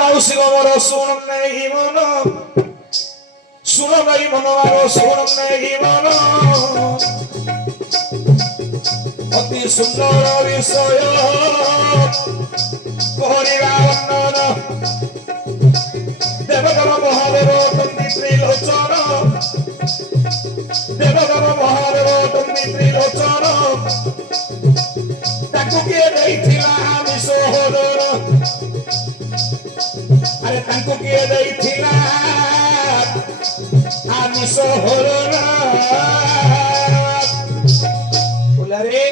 মাউসী গমর শুন নেই মন শুন নাই মন আর শুন নেই মন অতি সুন্দর বিষয় করিবা বর্ণন দেবগণ মহাদেব তন্দি ত্রিলোচন দেবগণ মহাদেব তন্দি ত্রিলোচন তাକୁ କିଏ ଦେଇଥିଲା ଆମିଷ ହରଣ আরে তাଙ୍କୁ କିଏ ଦେଇଥିଲା আমিଷ হରଣ ওলারে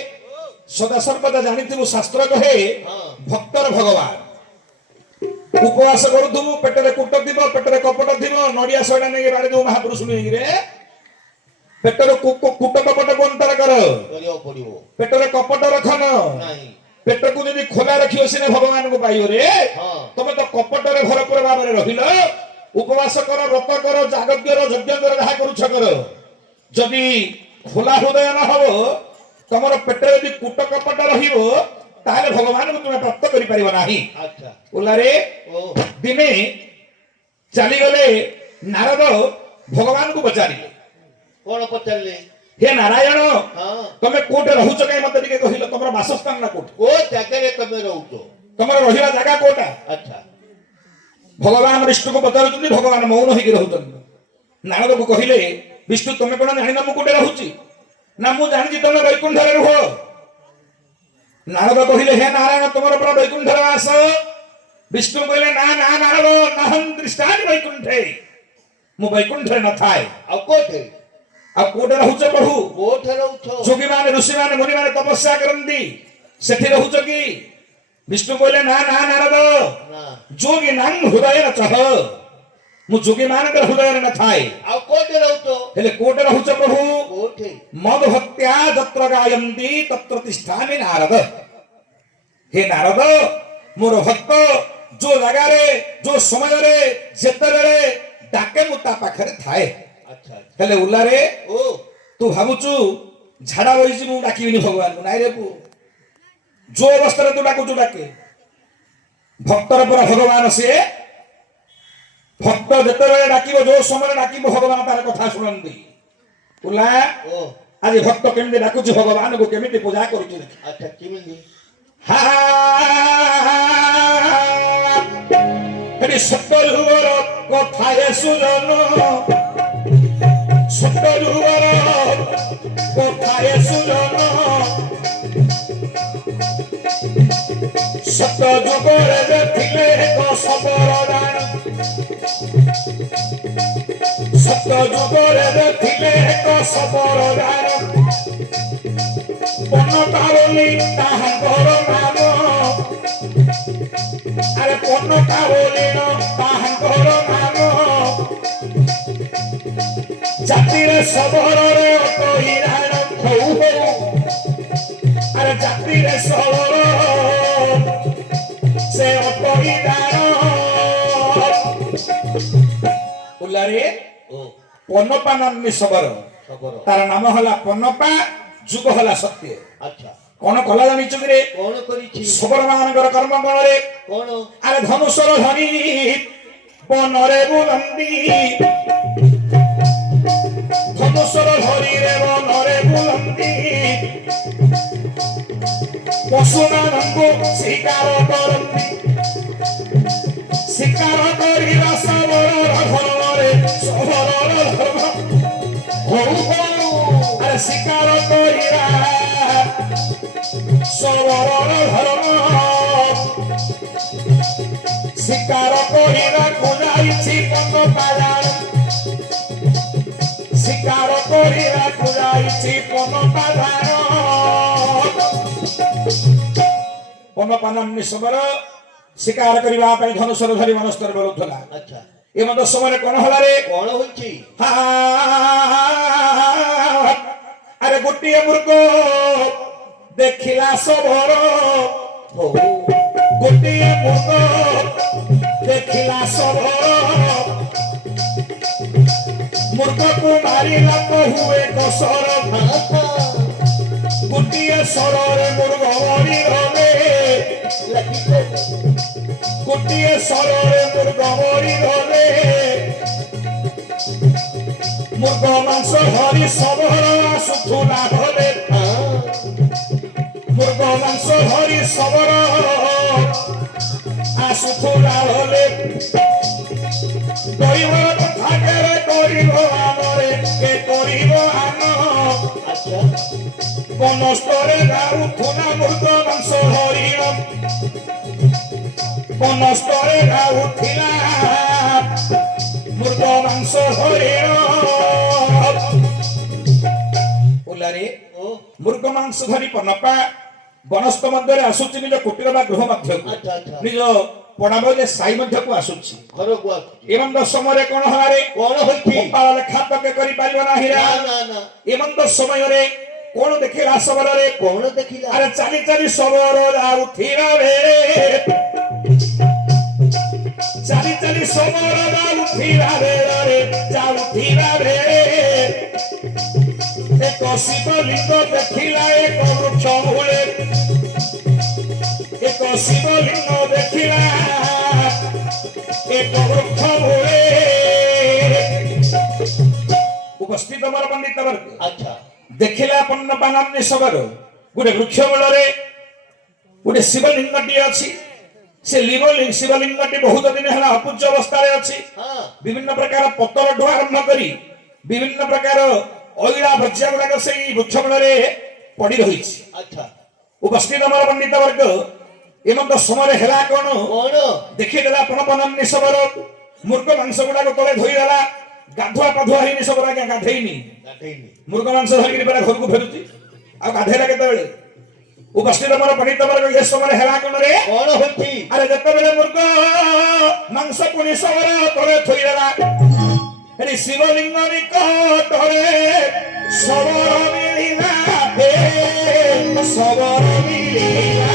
সদা সর্বদা জানিଥିବୁ শাস্ত্র কহে ভক্তর ভগবান উপবাস କରୁଥିବୁ ପେଟରେ କୁଟ ଥିବ ପେଟରେ କପଟ ଥିବ ନଡ଼ିଆ ସଇଡ଼ା ନେଇକି ବାড়ি ଦେବୁ ମହାପୁରୁଷ ନେଇକିରେ ପେଟରେ କୁଟ କପଟକୁ ଅନ୍ତର କର ପେଟରେ କପଟ ରଖନ পেটকু যদি খোলা রাখিও সিনে ভগবানকে পাইও রে তুমি তো কপটরে ভরপুর ভাবে রহিল উপবাস কর ব্রত কর যাগজ্ঞ যজ্ঞ কর যাহা করুছ কর যদি খোলা হৃদয় না হব তোমার পেটে যদি কুট কপট রহিব তাহলে ভগবানকে তুমি প্রাপ্ত করি পারিব নাহি আচ্ছা ওলারে দিনে চালি গলে নারদ ভগবানকে পচারিলে কোন পচারিলে हे नारायण तमे कोटे रहुछ काई मते टिके कहिलो तमरो वासस्थान ना कोट ओ जगह रे तमे रहउतो तमरो रहिला जगह कोटा अच्छा भगवान विष्णु को पचारुछन्ती भगवान मौन होई रहउछन्ती नारद को कहिले विष्णु तमे कोन जानि ना मु कोटे रहउची ना मु जानि तमे वैकुंठ रे रहो नारद कहिले हे नारायण तमरो पर वैकुंठ रे आस विष्णु कहिले ना ना नारद नहं दृष्टानि वैकुंठे मु वैकुंठ रे न थाए आ कोटे अब कोटे रहउछ प्रभु कोठे रहउछ जोगी माने ऋषि माने मुनि माने तपस्या करंती सेठी रहउछ की विष्णु कहले ना ना नारद ना जोगी नांग हृदय न चह मु जोगी माने के हृदय न थाए अब कोटे रहउछ हेले कोटे रहउछ प्रभु कोठे मद भक्त्या जत्र गायन्ति तत्र तिष्ठामि नारद हे नारद मोर भक्त जो जगह रे जो समय रे जेते रे डाके मु ता पाखरे थाए अच्छा हेले उल्लारे ओ तू भाबुचु झाडा होइछि मु डाकिबिनी भगवान को नाइ रे पु जो अवस्था रे तू डाकुचु डाके भक्तर पर भगवान से भक्त जेते रे डाकिबो जो समय डाकिबो भगवान तार कथा सुनंदी उल्ला ओ आज भक्त केमदे डाकुचु भगवान को केमिति पूजा करूचु अच्छा केमिति हा हेडी सत्तर कथा ये सुनो सतरुवर कोठाए सुजन सत जुगरे देखिले को सबर दान सत जुगरे देखिले को सबर दान पन कावली ताहांकर नाम अरे पन कावली न ताहांकर नाम जातिरे सबरे कहिराण खौ अरे जातिरे सबर से कहिराण उल्लारे पनपा नाम सबर तार नाम हला पनपा जुग हला सत्य अच्छा कोन कला जानि चुगरे कोन करिछि सबर मानकर कर्म गणरे कोन अरे धनुषर धनी बनरे बुलंदी धनुषर धरी रे बनरे बुलंदी पशुमानंको शिकार करंती शिकार करी सबर धर्मरे सबर धर्म हो अरे शिकार करिरा सबर धर्म शिकार करिरा खुजाइछि पन पाजान शिकार करिरा खुजाइछि पन पाजान पन पानान्नि सबर शिकार करिबा पई धनुषर धरि मनस्तर बोलुथला अच्छा ए मद समय कोन होला रे कोन होइछि अरे गोटिए मुर्ग देखिला सबर ହଉ ଗୋଟିଏ ମୃଗ ଦେଖିଲା ଶବର ମୃଗକୁ ମାରିଲା କହୁଏ କସର ଗୋଟିଏ ସରରେ ମୃଗ ମରିଗଲେ ଗୋଟିଏ ସରରେ ମୃଗ ମରିଗଲେ ମୃଗ ମାଂସ ଧରି ଶବର ଆସୁଥିଲା ହଲେ ମୃଗ ମାଂସ ଧରି ଶବର ଆସୁଥିଲା ହଲେ ଦୈବର କଥା କେବେ କରିବ ଆମରେ କେ କରିବ ଆମ আচ্ছা বনস্তরে গাউথুনা মৃগ মাংস হরিণ বনস্তরে গাউথিলা মৃগ মাংস হরিণ ওলারে ও মৃগ মাংস ধরি পনপা বনস্ত মধ্যে আসুচি নিজ কুটির বা গৃহ মধ্যকু আচ্ছা আচ্ছা নিজ পড়াবলে সাই মধ্যকু আসুচি ঘরକୁ ଆସୁଛି এমন সমୟରେ কোন হারে କଣ ହୋଇଛି গোপাল লেখা তকে করি পারিব না হীরা না না না এমন সমୟରେ কোন দেখিলা সবরে କଣ ଦେଖିଲା আরে চালি চালি সবর যাউথিলা রে চালি চালি সবর যাউথিলা রে যাউথিলা রে এক শিবলিঙ্গ দেখিলা এক বৃক্ষ মূলে এক শিবলিঙ্গ দেখিলা এক বৃক্ষ মূলে উপস্থিত আমার পণ্ডিত বর্গ আচ্ছা ଦେଖିଲା ପନ୍ନପା ନାମ୍ନି ସବର ଗୋଟେ ବୃକ୍ଷ ମୂଳରେ ଗୋଟେ ଶିବଲିଙ୍ଗଟି ଅଛି ସେ ଶିବଲିଙ୍ଗଟି ବହୁତ ଦିନ ହେଲା ଅପୂଜ୍ୟ ଅବସ୍ଥାରେ ଅଛି ହଁ ବିଭିନ୍ନ ପ୍ରକାର ପତରଠୁ ଆରମ୍ଭ କରି ବିଭିନ୍ନ ପ୍ରକାର ଅଇଳା ଭଜ୍ୟା ଗୁଡାକ ସେଇ ବୃକ୍ଷ ମୂଳରେ ପଡି ରହିଛି ଆଚ୍ଛା ଉପସ୍ଥିତ ଆମର ପଣ୍ଡିତ ବର୍ଗ ଏମନ୍ତ ସମୟରେ ହେଲା କଣ କଣ ଦେଖିଦେଲା ପନ୍ନପା ନାମ୍ନି ସବର ମୃଗ ମାଂସ ଗୁଡାକ ତଳେ ଧୋଇଦେଲା ଗାଧୁଆ ପାଧୁଆ ହେଇନି ସବର ଆଜ୍ଞା ଗାଧେଇନି ଗାଧେଇନି ମୃଗ ମାଂସ ଧରିକିରି ପରା ଘରକୁ ଫେରୁଛି ଆଉ ଗାଧେଇଲା କେତେବେଳେ ଉପସ୍ଥିତ ମୋର ପଣ୍ଡିତ ବର୍ଗ ଏ ସମୟରେ ହେଲା କଣ ରେ କଣ ହୋଇଛି ଆରେ ଯେତେବେଳେ ମୃଗ ମାଂସ ପୁଣି ସବର ତଳେ ଥୋଇଦେଲା ଏଠି ଶିବଲିଙ୍ଗ ନିକଟରେ ସବର ମିଳିଲା ହେ ସବର ମିଳିଲା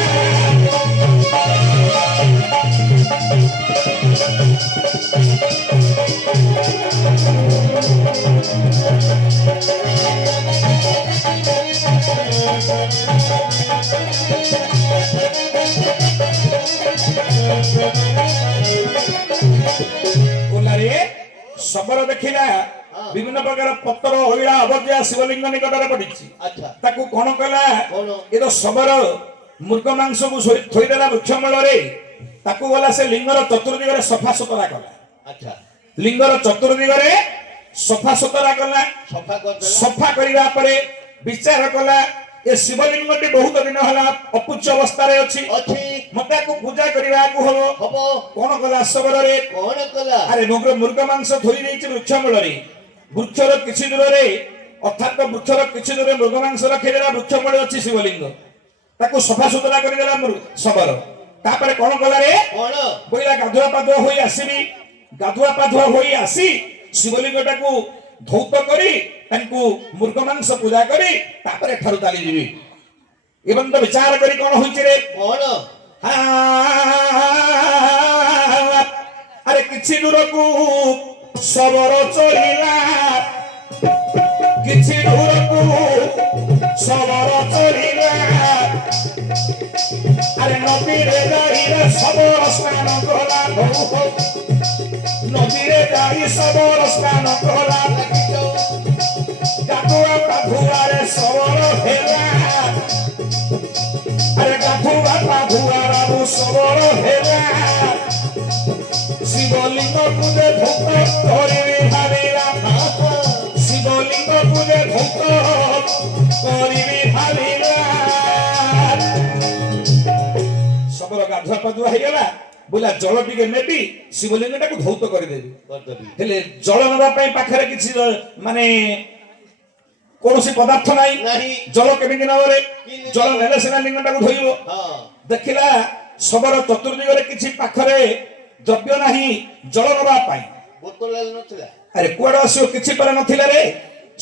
ଓଲାରେ ଶବର ଦେଖିଲା ବିଭିନ୍ନ ପ୍ରକାର ପତ୍ର ଅଇଳା ଅବର୍ଜ୍ୟା ଶିବଲିଙ୍ଗ ନିକଟରେ ପଡିଛି ଆଚ୍ଛା ତାକୁ କଣ କଲା କଣ ଏ ତ ଶବର ମୃଗ ମାଂସକୁ ଥୋଇଦେଲା ବୃକ୍ଷ ମୂଳରେ ତାକୁ ଗଲା ସେ ଲିଙ୍ଗର ଚତୁର୍ଦିଗରେ ସଫା ସୁତରା କଲା ଆଚ୍ଛା ଲିଙ୍ଗର ଚତୁର୍ଦିଗରେ ସଫା ସୁତରା କଲା ସଫା କରିଦେଲା ସଫା କରିବା ପରେ ବିଚାର କଲା ଏ ଶିବଲିଙ୍ଗଟି ବହୁତ ଦିନ ହେଲା ଅପୂଜ୍ୟ ଅବସ୍ଥାରେ ଅଛି ଅଛି ମତେ ଆକୁ ପୂଜା କରିବାକୁ ହବ ହବ କଣ କଲା ଶବରରେ କଣ କଲା ଆରେ ମୃଗ ମାଂସ ଧୋଇ ଦେଇଛି ବୃକ୍ଷ ମୂଳରେ ବୃକ୍ଷର କିଛି ଦୂରରେ ଅର୍ଥାତ ବୃକ୍ଷର କିଛି ଦୂରରେ ମୃଗ ମାଂସ ରଖିଦେଲା ବୃକ୍ଷ ମୂଳେ ଅଛି ଶିବଲିଙ୍ଗ ତାକୁ ସଫା ସୁତରା କରିଦେଲା ଶବର ତାପରେ କଣ କଲା ରେ କଣ ବୋଇଲା ଗାଧୁଆ ପାଧୁଆ ହୋଇ ଆସିବି ଗାଧୁଆ ପାଧୁଆ ହୋଇ ଆସି ଶିବଲିଙ୍ଗଟାକୁ ଧୌତ କରି ତାଙ୍କୁ ମୃଗ ମାଂସ ପୂଜା କରି ତାପରେ ଠାରୁ ଚାଲିଯିବି ଏବଂ ତ ବିଚାର କରି କଣ ହୋଇଛି ରେ କଣ ଆରେ କିଛି ଦୂରକୁ ଶବର ଚଳିଲା କିଛି ଦୂରକୁ ଶବର ଚଳିଲା আরে নদীরে যাইরে সবর স্নান কলা নদীরে যাই সবর স্নান কলা গাধুয়া পাধুয়ারে সবর হেলা আরে গাধুয়া পাধুয়ারাবু সবর হেলা শিবলিঙ্গ পূজে ভূত করিবি ভাবিলা শিবলিঙ্গ পূজে ভূত করিবি ভাবিলা সবর গাধুয়া পাধুয়া ହେଇଗଲା ବୋଇଲା ଜଳ ଟିକେ ନେବି ଶିବଲିଙ୍ଗଟାକୁ ଧୌତ କରିଦେବି କରିଦେବି ହେଲେ ଜଳ ନେବା ପାଇଁ ପାଖରେ କିଛି ମାନେ କୌଣସି ପଦାର୍ଥ ନାହିଁ ନାହିଁ ଜଳ କେମିତି ନବରେ ଜଳ ନେଲେ ସିନା ଲିଙ୍ଗଟାକୁ ଧୋଇବ ହଁ ଦେଖିଲା ସବର ଚତୁର୍ଦିଗରେ କିଛି ପାଖରେ ଦ୍ରବ୍ୟ ନାହିଁ ଜଳ ନେବା ପାଇଁ ବୋତଲ ନଥିଲା ଆରେ କୁଆଡେ ଆସିବ କିଛି ପରେ ନଥିଲା ରେ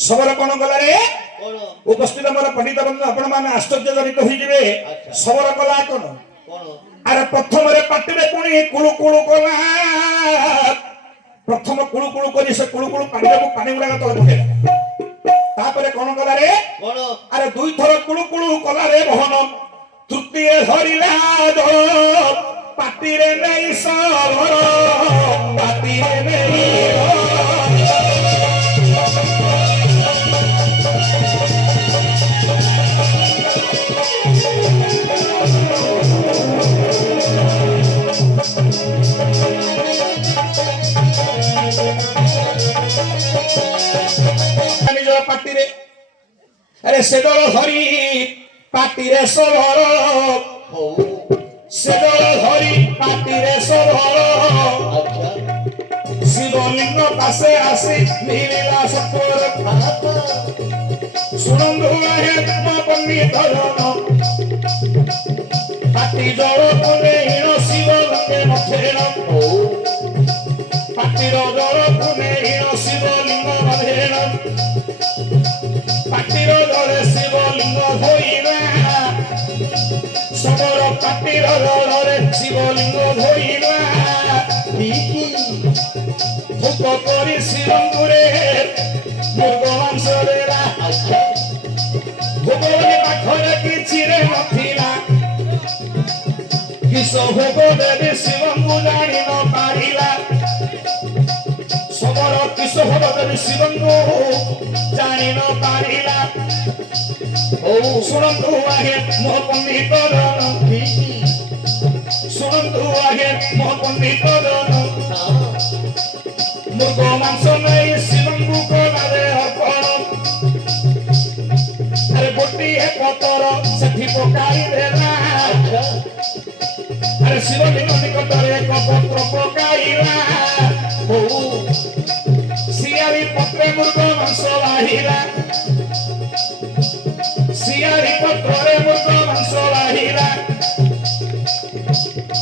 ସବର କଣ କଲା ରେ କଣ ଉପସ୍ଥିତ ମୋର ପଣ୍ଡିତ ବନ୍ଧୁ ଆପଣ ମାନେ ଆଶ୍ଚର୍ଯ୍ୟ ଜନିତ ହେଇଯିବେ ଆଚ୍ଛା। ସବର କଲା କଣ কোন আরে প্রথমরে পাটিরে পুনি কুলু কুলু কলা প্রথম কুলু কুলু করি সে কুলু কুলু পানি গুড়াক তলে পকেইলা তারপরে কোন কলা রে কোন আরে দুই থর কুলু কুলু কলা রে বহন তৃতীয় ধরিলা জল পাটিরে নেই সবর পাটিরে নেই নিজ পাটিরে আরে সে দল ধরি পাটিরে সবর ও সে দল ধরি পাটিরে সবর আচ্ছা শিবলিঙ্গ পাশে আসি নীলা সত্তর আহা শুনন্দু হে পণ্ডিত জন পাটি জল পুনে হীন শিবলিঙ্গে মথেন ও পাটির জল পুনে হীন শিবলিঙ্গ মথেন পাটির জলে শিবলিঙ্গ ধইবা সবর পাটির জলরে শিবলিঙ্গ ধইবা ঠিকই ভোগ করি শিবঙ্গুরে মৃগ মাংস দেলা আচ্ছা ভোগলে পাখরে কিছুরে নথিলা কিস ভোগ দেবে শিবঙ্গু জানি ন পারিলা সবর কিস ভোগ দেবে শিবঙ্গু জানি ন পারিলা ও শুনন্তু আগে মোহ পণ্ডিত জন ঠিকই শুনন্তু আগে মোহ পণ্ডিত জন আহা মৃগ মাংস নেই শিবঙ্গু কলারে অর্পণ আরে গোটিয়ে পতর সেঠি পকাই দেলা আচ্ছা আরে শিবলিঙ্গ নিকটরে এক পত্র পকাইলা ও শিয়ারি পত্রে মৃগ মাংস বাহিলা শিয়ারি পত্রে মৃগ মাংস বাহিলা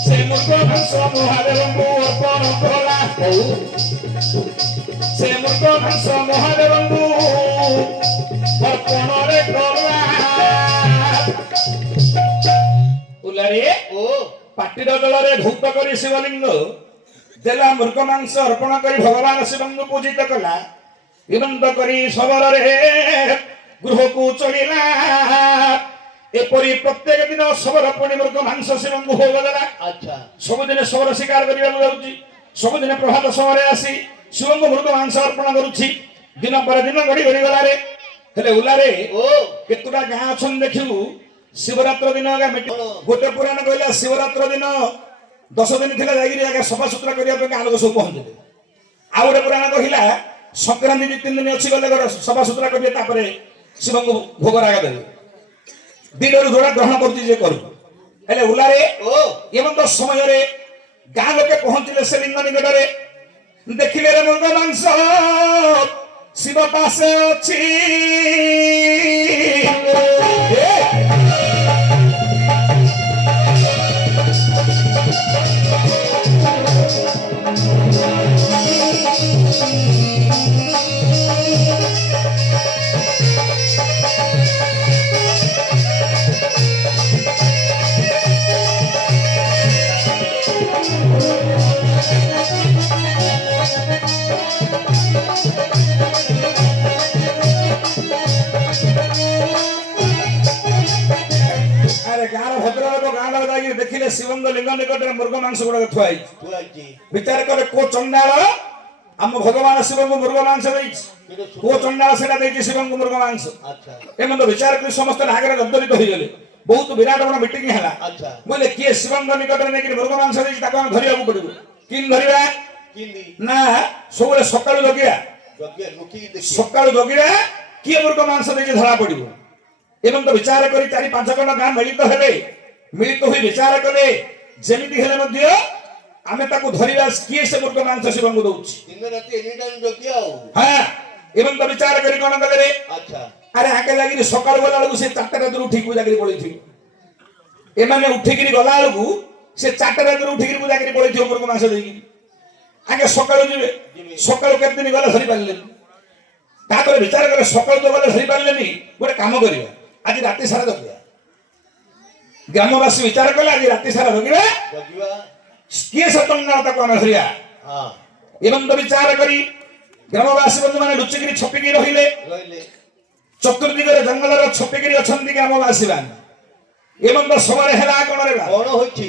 সে মৃগ মাংস মহাদেবଙ୍କୁ অর্পণ কলা ও সে মৃগ মাংস মহাদেবଙ୍କୁ অর্পণরে কলা উলারে ও ପାଟିର ଜଳରେ ଧୌତ କରି ଶିବଲିଙ୍ଗ ଦେଲା ମୃଗ ମାଂସ ଅର୍ପଣ କରି ଭଗବାନ ଶିବଙ୍କୁ ପୂଜିତ କଲା ଜୀବନ୍ତ କରି ଶବରରେ ଗୃହକୁ ଚଳିଲା ଏପରି ପ୍ରତ୍ୟେକ ଦିନ ଶବର ପୁଣି ମୃଗ ମାଂସ ଶିବଙ୍କୁ ଭୋଗ ଦେଲା আচ্ছা ସବୁଦିନ ଶବର ଶିକାର କରିବାକୁ ଯାଉଛି ସବୁଦିନ ପ୍ରଭାତ ସମୟରେ ଆସି ଶିବଙ୍କୁ ମୃଗ ମାଂସ ଅର୍ପଣ କରୁଛି ଦିନ ପରେ ଦିନ ଗଡ଼ି ଗଡ଼ି ଗଲାରେ ହେଲେ ଉଲାରେ ও କେତେଟା ଗାଁ ଅଛନ୍ତି ଦେଖିବୁ ଶିବରାତ୍ର ଦିନ ଆଜ୍ଞା ଗୋଟେ ପୁରାଣ କହିଲା ଶିବରାତ୍ର ଦିନ 10 ଦିନ ଥିଲା ଯାଇକିରି ଆଜ୍ଞା ସଫାସୁତୁରା କରିବା ପାଇଁ ଗାଁ ଲୋକ ସବୁ ପହଞ୍ଚିଲେ ଆଉ ଗୋଟେ ପୁରାଣ କହିଲା ସଂକ୍ରାନ୍ତି 3 ଦିନ ଅଛି ଗଲେ ସଫାସୁତୁରା କରିବେ ତାପରେ ଶିବଙ୍କୁ ଭୋଗ ରାଗ ଦେବେ ଦିନରୁ ଯୋଡ଼ା ଗ୍ରହଣ କରୁଛି ଯେ କରୁ ହେଲେ ଉଲାରେ ও ଏମନ୍ତ ସମୟରେ ଗାଁ ଲୋକେ ପହଞ୍ଚିଲେ ସେ ଲିଙ୍ଗ ନିକଟରେ ଦେଖିଲେ ରେ ମୃଗ ମାଂସ ଶିବ ପାଶେ ଅଛି আরে গাঁর ভদ্রলোক গাঁ লোক যাই দেখিলে শিবঙ্গ লিঙ্গ নিকটরে মৃগ মাংস গুড়াক থুয়া হয়েছে তুই বিচার করে কো চন্ডাଳ ଆମ ଭଗବାନ ଶିବଙ୍କୁ ମୃଗ ମାଂସ ଦେଇଛି କୋ ଚଣ୍ଡାଳ ସେଟା ଦେଇଛି ଶିବଙ୍କୁ ମୃଗ ମାଂସ আচ্ছা ଏମନ୍ତ ବିଚାର କରି ସମସ୍ତେ ଆଗରେ ଜର୍ଜରିତ ହେଇଗଲେ ବହୁତ ବିରାଟ ବଡ଼ ମିଟିଂ ହେଲା আচ্ছা ବୋଇଲେ କିଏ ଶିବଙ୍କ ନିକଟରେ ନେଇକି ମୃଗ ମାଂସ ଦେଇଛି ତାକୁ ଆମେ ଧରିବାକୁ ପଡିବ କିନ୍ ଧରିବା কিন্দি ନା ସବୁବେଳେ ସକାଳୁ ଜଗିବା যজ্ঞে লুকিয়ে দেখি ସକାଳୁ ଜଗିବା କିଏ ମୃଗ ମାଂସ ଦେଇଛି ଧରା ପଡିବ ଏବଂ ତ ବିଚାର କରି 4-5 ଜଣ ଗାଁ ମିଳିତ ହେଲେ ମିଳିତ ହୋଇ ବିଚାର କଲେ ଯେମିତି ହେଲେ ମଧ୍ୟ ଆମେ ତାକୁ ଧରିବା କିଏ ସେ ମୃଗ ମାଂସ ଶିବଙ୍କୁ ଦଉଛି দিন রাতে এনি টাইম যজ্ঞে আও হ্যাঁ এবং ତ ବିଚାର କରି କଣ କଲେ ରେ আচ্ছা ଆରେ ଆକେ ଲାଗିରି ସକାଳୁ ଗଲା ବେଳକୁ ସେ 4ଟା ରାତିରୁ ଉଠିକି ପୂଜା କରି ପଳେଇଥିବ ଏମାନେ ଉଠିକିରି ଗଲା ବେଳକୁ ସେ 4ଟା ରାତିରୁ ଉଠିକିରି ପୂଜା କରି ପଳେଇଥିବ ମୃଗ ମାଂସ ଦେଇକି ଆଗେ ସକାଳୁ ଯିବେ ସକାଳୁ କେତେ ଦିନ ଗଲେ ଧରି ପାରିଲେନି ତାପରେ ବିଚାର କଲେ ସକାଳୁ ତ ଗଲେ ଧରି ପାରିଲେନି ଗୋଟେ କାମ କରିବା ଆଜି ରାତି ସାରା ଜଗିବା ଗ୍ରାମବାସୀ ବିଚାର କଲେ ଆଜି ରାତି ସାରା ଜଗିବା ଜଗିବା କିଏ ସତନ୍ନା ତାକୁ ଆମେ ଧରିବା ହଁ ଏବଂ ତ ବିଚାର କରି ଗ୍ରାମବାସୀ ବନ୍ଧୁମାନେ ଲୁଚିକିରି ଛପିକି ରହିଲେ ରହିଲେ ଚତୁର୍ଦିଗରେ ଜଙ୍ଗଲର ଛପିକିରି ଅଛନ୍ତି ଗ୍ରାମବାସୀ ମାନେ ଏବଂ ତ ସମୟରେ ହେଲା କଣ ରେ କଣ ହୋଇଛି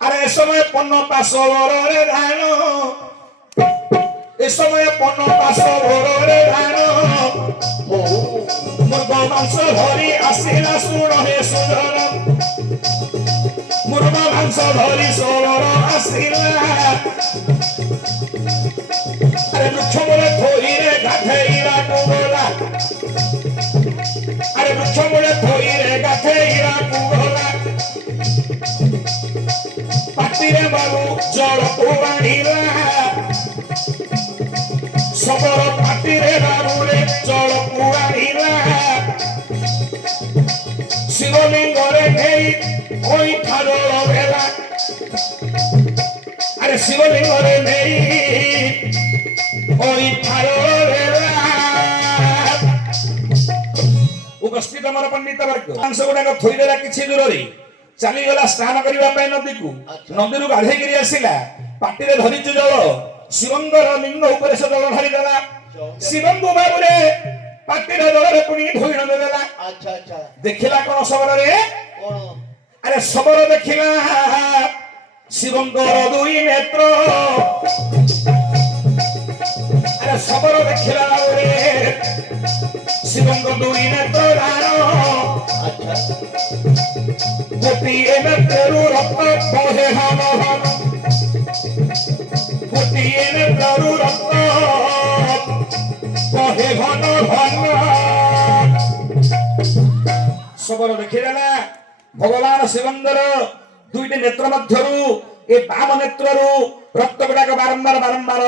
আরে এ সময় পণ্য পাশ ভরে ধান এ সময় পণ্য পাশ ভরে ধান হଉ মুর্গ মাংস ধরি আসিলা শুণ হে সুধর মুর্গ মাংস ধরি সবর আসিলা আরে বৃক্ষ মূলে থইরে গাধেইরা কুগলা আরে বৃক্ষ মূলে থইরে গাধেইরা কুগলা পাটিরে বাবু জল কুয়াড়িলা সবর পাটিরে বাবুরে জল কুয়াড়িলা শিবলিঙ্গরে নেই ওই খাদল বেলা আরে শিবলিঙ্গরে নেই ওই খাদল বেলা উপস্থিত আমার পণ্ডিত বর্গ মাংস গুড়াক থইদেলা কিছু দূରରେ ଚାଲିଗଲା ସ୍ନାନ କରିବା ପାଇଁ ନଦୀକୁ ନଦୀରୁ ଗାଧେଇକିରି ଆସିଲା ପାଟିରେ ଧରିଛୁ ଜଳ ଶିବଙ୍କର ଲିଙ୍ଗ ଉପରେ ସେ ଜଳ ଢାଳିଦେଲା ଶିବଙ୍କୁ ବାବୁରେ ପାଟିରେ ଜଳରେ ପୁଣି ଧୋଇ ଦେଲା ଆଚ୍ଛା ଆଚ୍ଛା ଦେଖିଲା କଣ ଶବରରେ କଣ ଆରେ ଶବର ଦେଖିଲା ଶିବଙ୍କର ଦୁଇ ନେତ୍ର ଆରେ ଶବର ଦେଖିଲା ବାବୁରେ ଶିବଙ୍କ ଦୁଇ ନେତ୍ର ଦାନ ଆଚ୍ଛା ଗୋଟିଏ ନେତ୍ରରୁ ରକ୍ତ ବହେ ଘନ ଘନ ଗୋଟିଏ ନେତ୍ରରୁ ରକ୍ତ ବହେ ଘନ ଘନ ଶବର ଦେଖିଦେଲା ଭଗବାନ ଶିବଙ୍କର ଦୁଇଟି ନେତ୍ର ମଧ୍ୟରୁ ଏ ବାମ ନେତ୍ରରୁ ରକ୍ତ ଗୁଡାକ ବାରମ୍ବାର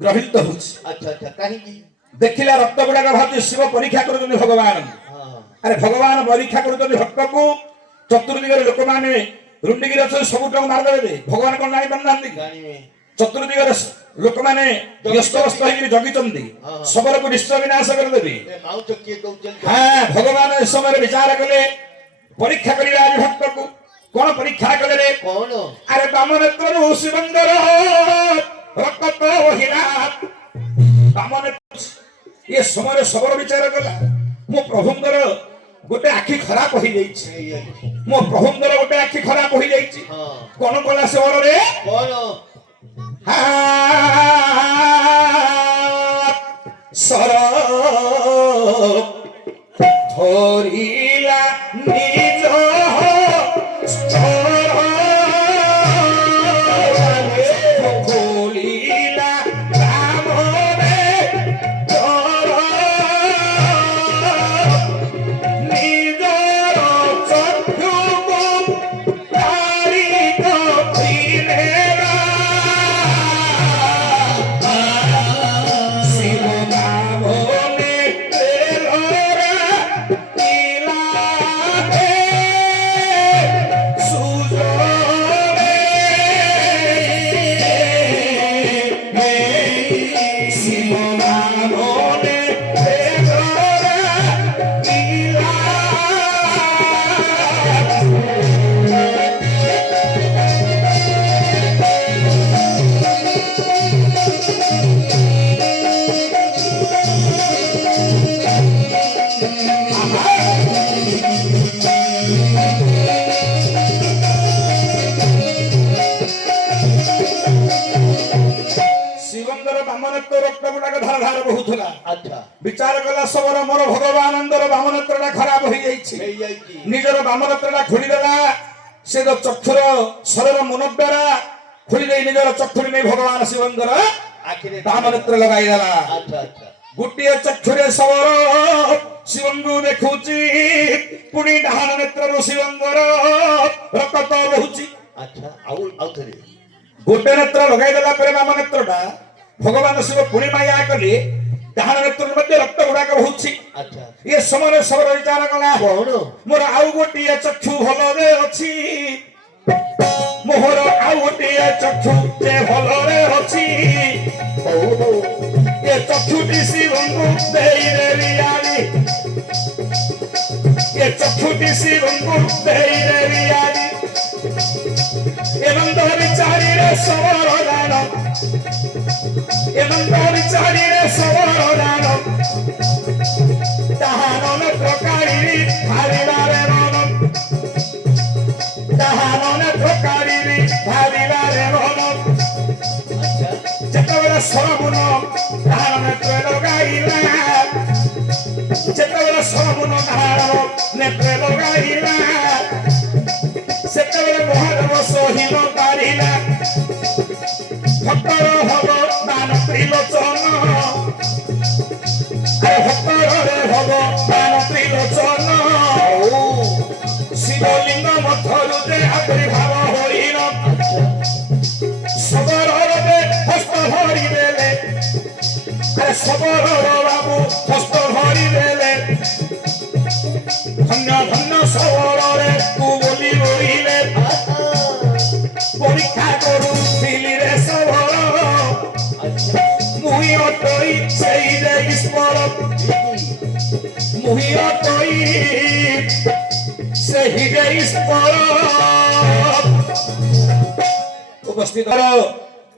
ଗ୍ରହିତ ହେଉଛି ଆଚ୍ଛା ଆଚ୍ଛା କାହିଁକି ଦେଖିଲା ରକ୍ତ ଗୁଡାକ ଭାବୁଛି ଶିବ ପରୀକ୍ଷା କରୁଛନ୍ତି ଭଗବାନ ହଁ ଆରେ ଭଗବାନ ପରୀକ୍ଷା କରୁଛନ୍ତି ଭକ୍ତକୁ ଚତୁର୍ଦିଗରେ ଲୋକମାନେ ରୁଣ୍ଡିକିରି ଅଛନ୍ତି ସବୁଟାକୁ ମାରିଦେବେ ଭଗବାନ କଣ ଜାଣି ପାରୁନାହାନ୍ତି ଜାଣିବେ ଚତୁର୍ଦିଗରେ ଲୋକମାନେ ବ୍ୟସ୍ତବସ୍ତ ହେଇକିରି ଜଗିଛନ୍ତି ଶବରକୁ ନିଶ୍ଚୟ ବିନାଶ କରିଦେବେ ଏ ମାଉଁସ କିଏ ଦଉଛନ୍ତି ହଁ ଭଗବାନ ଏ ସମୟରେ ବିଚାର କଲେ ପରୀକ୍ଷା କରିବେ ଆଜି ଭକ୍ତକୁ କଣ ପରୀକ୍ଷା କଲେ ରେ କଣ ଆରେ ବାମ ନେତ୍ରରୁ ଶିବଙ୍କର ରକ୍ତ ବହିଲା ବାମ ନେତ୍ର ଏ ସମୟରେ ଶବର ବିଚାର କଲା ମୋ ପ୍ରଭୁଙ୍କର ଗୋଟେ ଆଖି ଖରାପ ହେଇଯାଇଛି ହେଇଯାଇଛି ମୋ ପ୍ରଭୁଙ୍କର ଗୋଟେ ଆଖି ଖରାପ ହେଇଯାଇଛି ହଁ କଣ କଲା ଶବରରେ କଣ ସର ଧରିଲା ନିଜ ସ୍ତର ଖୋଲିଲା ରାମରେ ତୋର ନିଜର ଚକ୍ଷୁକୁ ତାରି କଥିନେଲା ଶିବ ନାମରେ ତେଲରା ଇଲାରେ ସୁଜରେ ଶିବ ନାମରେ ତେଲରା ଇଲା ଶିବଙ୍କର ବାମନେତ୍ର ରକ୍ତ ଗୁଡାକ ଧାର ଧାର ବହୁଥିଲା ଆଚ୍ଛା ବିଚାର କଲା ଶବର ମୋର ଭଗବାନଙ୍କର ବାମନେତ୍ରଟା ଖରାପ ହେଇଯାଇଛି ହେଇଯାଇଛି ନିଜର ବାମନେତ୍ରଟା ଖୋଲିଦେଲା ସେ ଯୋଉ ଚକ୍ଷୁର ଶରୀର ମନ ଦ୍ୱାରା ଖୋଲି ଦେଇ ନିଜର ଚକ୍ଷୁରେ ନେଇ ଭଗବାନ ଶିବଙ୍କର ଆଖିରେ ବାମନେତ୍ର ଲଗାଇଦେଲା ଆଚ୍ଛା ଆଚ୍ଛା ଗୋଟିଏ ଚକ୍ଷୁରେ ଶବର ଶିବଙ୍କୁ ଦେଖୁଛି ପୁଣି ଡାହାଣ ନେତ୍ରରୁ ଶିବଙ୍କର ରକ୍ତ ବହୁଛି ଆଚ୍ଛା ଆଉ ଥରେ ଗୋଟେ ନେତ୍ର ଲଗାଇଦେଲା ପରେ ବାମ ନେତ୍ରଟା ଭଗବାନ ଶିବ ପୁଣି ମାୟା କଲେ ଡାହାଣ ନେତ୍ରରୁ ମଧ୍ୟ ରକ୍ତ ଗୁଡାକ ବହୁଛି ଆଚ୍ଛା ଏ ସମୟରେ ଶବର ବିଚାର କଲା କଣ ମୋର ଆଉ ଗୋଟିଏ ଚକ୍ଷୁ ଭଲରେ ଅଛି ମୋହର ଆଉ ଗୋଟିଏ ଚକ୍ଷୁ ଯେ ଭଲରେ ଅଛି ହଉ ହଉ ଏ ଚକ୍ଷୁଟି ଶିବଙ୍କୁ ଦେଇଦେବି ଆଜି କୋଟି ଶିବଙ୍କୁ ଦେଇଦେବି ଆଜି ଏବଂ ଧରି ଚାରିରେ ସବର ଦାନ ଏବଂ ଧରି ଚାରିରେ ସବର ଦାନ ତାହାର ନେତ୍ର କାଢ଼ିବି ଭାବିବାରେ ମନ ତାହାର ନେତ୍ର କାଢ଼ିବି ଭାବିବାରେ ମନ আচ্ছা ଯେତେବେଳେ ସରଗୁଣ ତାହାର ନେତ୍ରରେ ଲଗାଇଲା ଯେତେବେଳେ ସରଗୁଣ ତାହାର ନେତ୍ରରେ ଲଗାଇଲା ସେତେବେଳେ ମହାଦେବ ସହିନ ପାରିଲା ଭକ୍ତର ହବ ଦାନ ତ୍ରିଲୋଚନ ଭକ୍ତରରେ ହବ ଦାନ ତ୍ରିଲୋଚନ ଶିବଲିଙ୍ଗ ମଧ୍ୟରୁ ଯେ ଆବିର୍ଭାବ ହୋଇନ ସବରରେ ହସ୍ତ ଧରିଦେଲେ ଆରେ ସବରର ବାବୁ ହସ୍ତ ଧରିଦେଲେ ଧନ୍ୟ ଧନ୍ୟ ସବରରେ ତୁ ବୋଲି ବୋଲିଲେ পরীক্ষা করুছিলি রে সবর মুহি অটই সেই যে ঈশ্বর মুহি অটই সেই যে ঈশ্বর উপস্থিত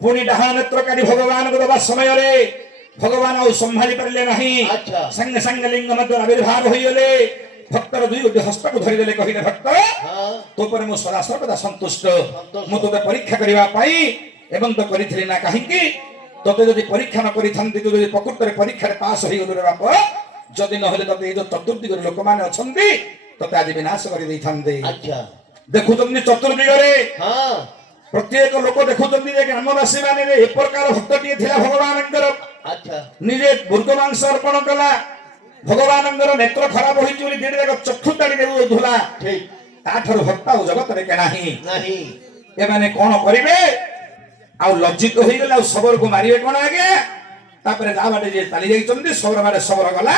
পুনি ডাহাণ নেত্রকারী ভগবানଙ୍କୁ দেବା ସମୟରେ ଭଗବାନ ଆଉ ସମ୍ଭାଳି ପାରିଲେ ନାହିଁ ଆଚ୍ଛା। ସାଙ୍ଗେ ସାଙ୍ଗେ ଲିଙ୍ଗ ମଧ୍ୟ ଆବିର୍ଭାବ ହୋଇଗଲେ ଭକ୍ତର ଦୁଇଟି ହସ୍ତକୁ ଧରିଦେଲେ କହିଲେ ଭକ୍ତ হ্যাঁ ତୋ ପରେ ମୁଁ ସଦା ସର୍ବଦା ସନ୍ତୁଷ୍ଟ ସନ୍ତୁଷ୍ଟ। ମୁଁ ତୋତେ ପରୀକ୍ଷା କରିବା ପାଇଁ ଏବଂ ତ କରିଥିଲି ନା କାହିଁକି ତୋତେ ଯଦି ପରୀକ୍ଷା ନ କରିଥାନ୍ତି ତୁ ଯଦି ପ୍ରକୃତରେ ପରୀକ୍ଷାରେ ପାସ୍ ହୋଇଗଲୁ ରେ ବାପ ଯଦି ନହେଲେ ତୋତେ ଏଇ ଯୋଉ ଚତୁର୍ଦିଗରେ ଲୋକମାନେ ଅଛନ୍ତି ତୋତେ ଆଜି ବିନାଶ କରିଦେଇଥାନ୍ତେ আচ্ছা ଦେଖୁଛନ୍ତି ଚତୁର୍ଦିଗରେ হ্যাঁ ପ୍ରତ୍ୟେକ ଲୋକ ଦେଖୁଛନ୍ତି ଯେ ଗ୍ରାମବାସୀ ମାନେ ଏ ପ୍ରକାର ଭକ୍ତଟିଏ ଥିଲା ଭଗବାନଙ୍କର আচ্ছা ନିଜେ ମୃଗ ମାଂସ ଅର୍ପଣ କଲା ଭଗବାନଙ୍କର ନେତ୍ର ଖରାପ ହୋଇଛି ବୋଲି ଦିନ ଯାକ ଚକ୍ଷୁ ତାଡ଼ି ଦେଉଥିଲା ঠিক ତାଠାରୁ ଭକ୍ତ ଆଉ ଜଗତରେ କେନାହିଁ নাহি ଏମାନେ କଣ କରିବେ ଆଉ ଲଜ୍ଜିତ ହେଇଗଲେ ଆଉ ଶବରକୁ ମାରିବେ କଣ ଆଜ୍ଞା ତାପରେ ଯାହା ବାଟେ ଯିଏ ଚାଲି ଯାଇଛନ୍ତି ଶବର ବାଟେ ଶବର ଗଲା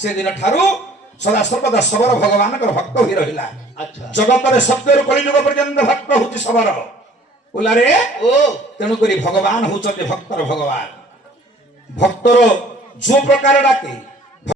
ସେଦିନ ଠାରୁ ସଦା ସର୍ବଦା ଶବର ଭଗବାନଙ୍କର ଭକ୍ତ ହୋଇ ରହିଲା আচ্ছা ଜଗତରେ ସତ୍ୟରୁ କଳିଯୁଗ ପର୍ଯ୍ୟନ୍ତ ଭକ୍ତ ହଉଛି ଶବର ଓଲାରେ ও ତେଣୁକରି ଭଗବାନ ହଉଛନ୍ତି ଭକ୍ତର ଭଗବାନ ଭକ୍ତର ଯୋଉ ପ୍ରକାର ଡାକେ